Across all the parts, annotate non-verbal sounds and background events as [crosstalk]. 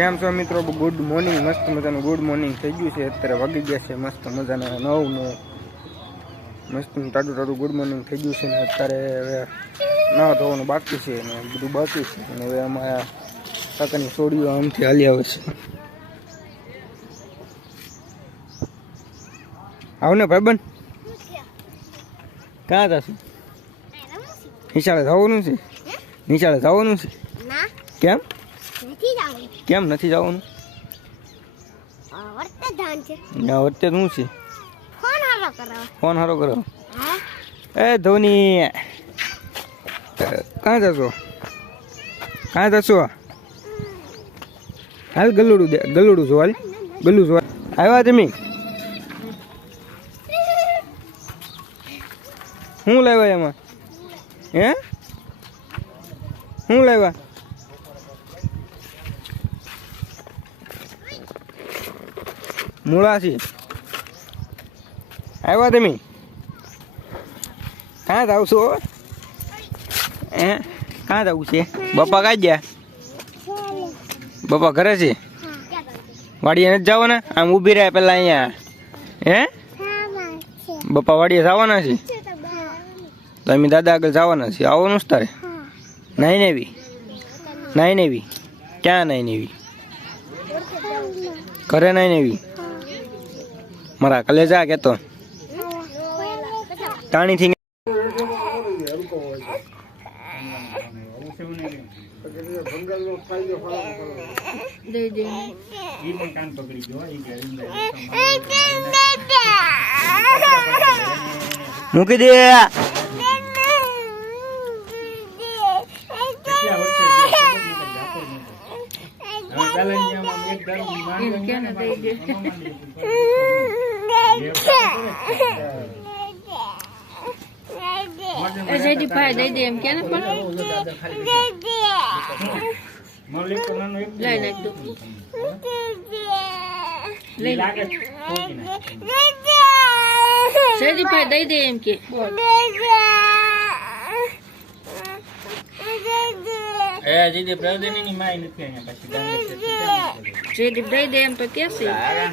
કેમ છો મિત્રો? ગુડ મોર્નિંગ મસ્ત મજાનું ગુડ મોર્નિંગ થઈ ગયું છે. અત્યારે વાગી ગયા છે મસ્ત મજાના નવ ને મસ્ત ટાડું ટાડું ગુડ મોર્નિંગ થઈ ગયું છે ને અત્યારે હવે ના ધોવાનું બાકી છે ને બધું બાકી છે અને હવે અમારા કાકાની સોડીઓ આમથી હાલી આવે છે. આવ ને ભાઈબંધ. ક્યાં જશું નિશાળે જવાનું છે? નિશાળે જવાનું છે? કેમ? કેમ નથી જવાનું? વર્તે શું છે? ફોન હારો કરો. એ ધોની કાં જશો? કાં જશો? હાલ ગલુડું દે ગલુડું જો હાલ. ગલું આવ્યા તમે? શું લાવ્યા એમાં? હે? શું લાવ્યા? મૂળા છે આવ્યા તમે? કાં જાવ છો? એ કાં જવું છે? બાપા કાં ગયા? બાપા ઘરે છે? વાડીએ નથી જવાના? આમ ઊભી રહ્યા પેલા અહીંયા. હે? બાપા વાડીએ જવાના છે? તમે દાદા આગળ જવાના છે આવવાનું જ તારે? નહીં નેવી નહીં નેવી ક્યાં નહીં નેવી ઘરે નહીં નેવી મારા કલેજા કેતો ટાણીથી મૂકી દે એસઆઈડી ભાઈ દઈ દે એમ કે ને પણ લઈ નાખ દો લઈ ભાઈ દઈ દે એમ કે બોલ એ ની માય નથી અહીંયા પછી ડાંગર તો કેમ દઈ દે એમ તો કેસે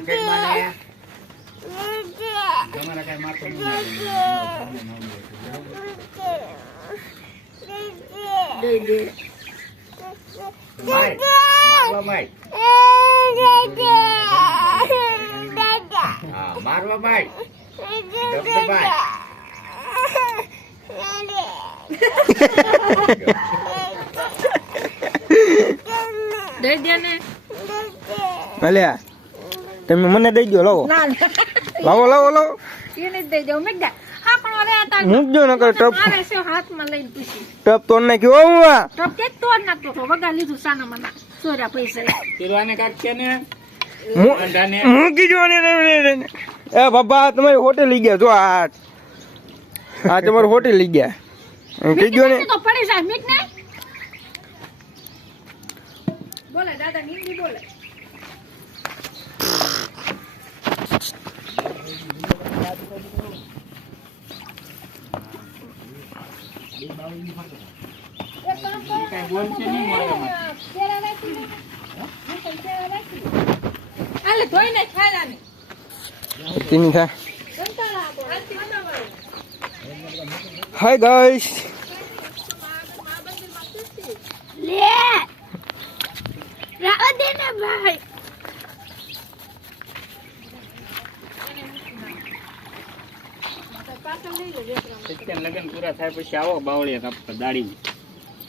છે મને. તમારા કાંઈ માથું નહીં લાગે. દઈ દે માય. મારવા માય. હા, મારવા માય. Doctor my. દઈ દે ને અલ્યા તમે મને દઈ દો લાવો ના લાવો લાવો લાવો. એને દઈ દે મેગા દા હા પણ અરે આ તાર હું જ નકર ટપ. આવે છે હાથમાં લઈને પૂછી. ટપ તો નાખ્યો હું આ ટપ કે તોડ નાખતો તો વગા લીધું સાના મને સોરા પૈસા. પેલું આને કે ને? મૂકી જો ને એ બાબા તમારી હોટેલ લઈ ગયા જો આ આ. તમારી હોટેલ લઈ ગયા. કહી ગયો ને. તો પડી જાય મીક ને બોલે દાદા નીંદી બોલે. કાંઈ બોલશે હાય ગાઈસ. લે રાવ ભાઈ લગન પૂરા થાય પછી આવો બાવળિયા કાપવા દાડી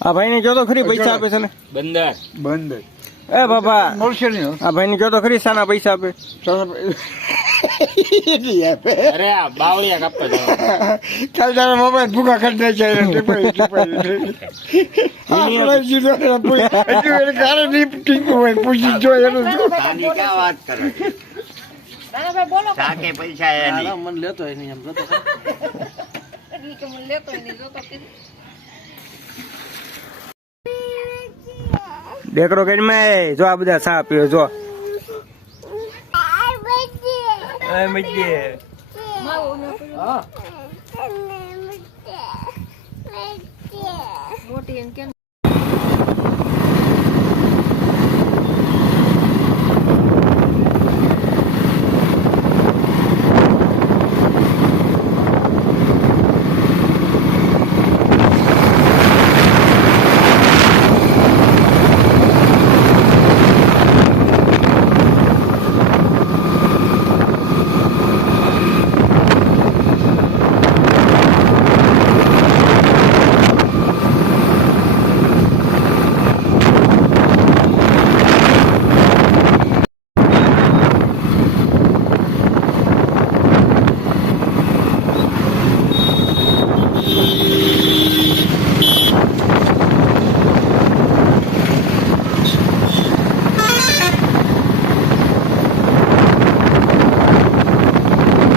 આ ભાઈને જો ખરી પૈસા આપે છે ને. બંદર. બંદર. એ બાબા મળશે આ ભાઈને જો તો ખરી સાના પૈસા આપે. અરે આ બાવળિયા કાપવા મોબાઈલ ભૂખા કરી છે દેકરો [laughs] કઈ મેં જો આ બધા સા પીઓ જો. મોટી